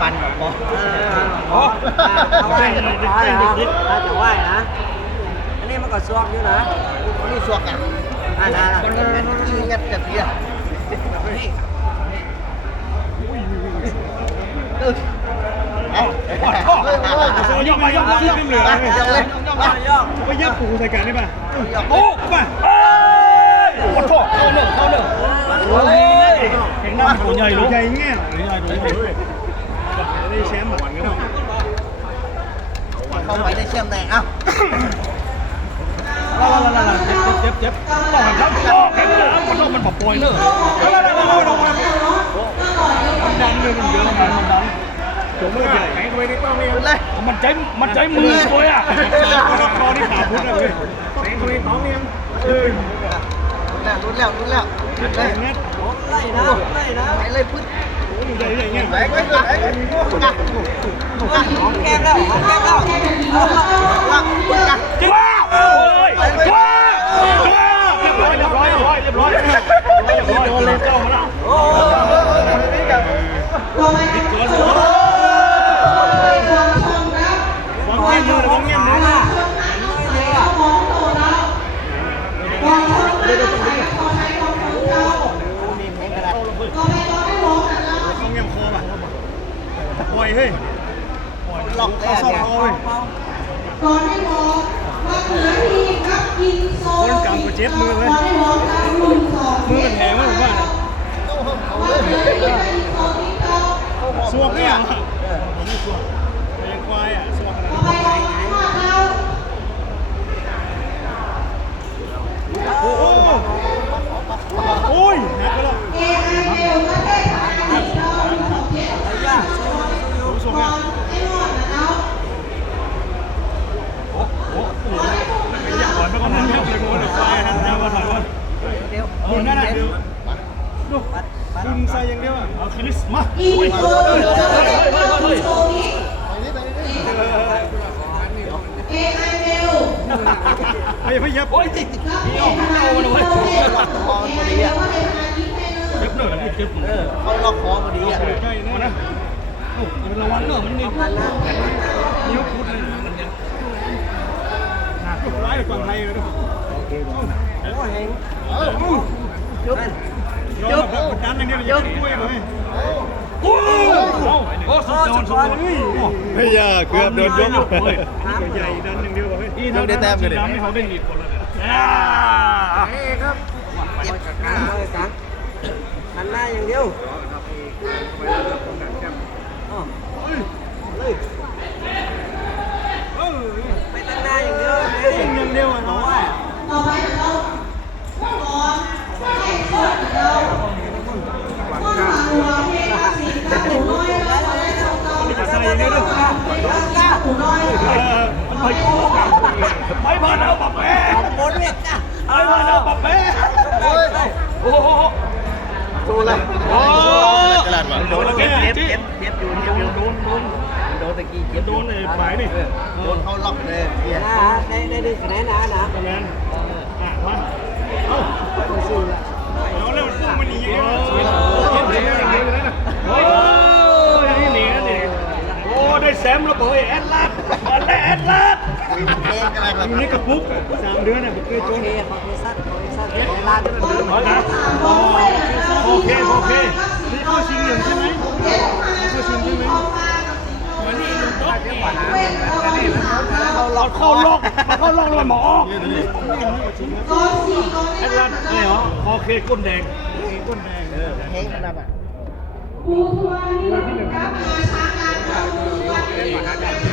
ปันกับปอโอ้เอาไหว้เรียบร้อยนะถ้าจะไหว้นะ อันนี้มันก็ซวกอยู่นะนี่สวกอะอ่านะมันมันยิงกันแบบนี้อะนี่เออเอ้าเฮ้ยยกมายกมายกไม่เหลือเดี๋ยวเลยย่องไปยับปูใส่กันได้ป่ะโอ้มาโหเข้าหนึ่งเข้าหนึ่งโอ้ยแข่งหน้าตัวใหญ่ลูกใหญ่เงี้ยใหญ่ตัวใหญ่ได้แชมป์หวานกันเนาะ เข้ได้เชื่อมแน่เอ้าลาลาลาลาเจ็บเจ็บเจ็บต้องหันครับต้องแข่งหน้ามันองมันปล่อยเนอะลาลาลาลาลามันดันเลยมันเยอะมันมันดันตัวมือใหญ่แข่งไปในี่ต้องมีเลยมันใจมันใจมือตัวอะคอที่ขาพุทธเลยแข่งไปในต้องมีเออลุ้นแล้วลุ้นแล้วลุ้นแล้วไล่นะไล่นะไปเลยพึ่ง หญ่ใหญ่เงี้ย ไปไปไปไปนะ หอมแก้มแล้วหอมแก้มแล้ว ว่าพึ่งนะ ว้าวโอ้ยว้าวเรียบร้อยเรียบร้อยเรียบร้อยเรียบร้อยเรียบร้อยโดนเลยเจ้ามาแล้ว โอ้ นี่กับ วางเงี้ยมือวางเงี้ยมือ นะ มีเพลงกระดาษ วางเงี้ยคอป่ะปล่อย เฮ้ยล็อกเลยเข้าเนี่ยคอเฮ้ยก่อนได้บอกว่าเหลือทีมครับยิงโซคนกำกับเจ็บมือเลยได้บอกการหนึ่งสองมือมันแหงมากผมว่าสวกเนี่ยผมมีสวกเป็นควายอะสวกขนาดนั้นโอ้โหโอ้ยหักไปแล้ว ไอ้ย่า ผมสวกเนี่ยโอ้โหไม่อยากก่อนไปก่อนนะเลยโง่เลยควายหันหน้ามาถอยก่อน เดี๋ยวดูนั่นน่ะดูดูดึงใส่อย่างเดียวอะเอาคริสมาอุ้ยโซเฮ้ยได้เยอกเฮ้ยโซนี้เอไอเมลเฮ้ยเฮ้ยยับโอ้ยติดนี่ออกมาเลยล็อกคอพอดีอะเจ็บเลยเจ็บเออเขาล็อกคอพอดีอะใกล้นะนะมันระวังเนอะมันนี่นิ้วพุดเลยมันยังหนักร้ายกว่าไทยเลยโอ้เฮงจุ๊บย อมแบบดันอย่างเดียวอย่าไปคุยเลยโอ้โหสุดยอดสุดยอดไม่ยากเกือบโดนยกเฮ้ยใหญ่ดันอย่างเดียวเฮ้ยนี่เขาได้อีกคนละเนี่ยเฮ้ครับเจ็บกันเลยกันหันหน้าอย่างเดียวอ๋อเลยไปตั้งหน้าอย่างเดียวเลย อย่างเดียวอะ น้ น้ อ อย ย ต่อไปเราก่อนให้เพื่อนเราต้องมาหัวเพลงสีดำหนึ่งน้อยแล้วเราได้ทำต่อ นี่ก็ใส่อย่างเดียวเลย หนูน้อย เออมันไป ไม่พอแล้วปับแม่บนเล็กจ้ะไม่พอแล้วปับแม่โอ้ยโอ้โหโชว์เลยโอ้โดนแล้วเจ็บจี้เจ็บเจ็บอยู่เจ็บอยู่โดนโดนโดนตะกี้เจ็บโดนไอ้ปลายนี่โดนเขาล็อกเลยเฮียนะได้ได้ดึงคะแนนนะนะตะแมนอะมาเอาเอาแล้วมันพุ่งมันหนีอย่างเดียโอ้ยอย่างนี้หนีนะนี่โอ้ได้แซมแล้วเบยแอดลาด มาแล้วแอดลาดเลงอะไรแบอยู่ในกระปุกสามเดือนน่ะผมเคยโอจนเคขอเคสัตขอเคสัตเลาที่มันเดินโอเคโอเคโอเคนี่เข้าชิงหนึ่งใช่ไหมเข้าชิงใช่ไหมเราเข้าล็อกมาเข้าล็อกเลยหมอก่อนสี่ก่อนแอดลาดอะไรเหรอโอเคก้นแดงก้นแดงเพลงขนาดอะครูทวารนี่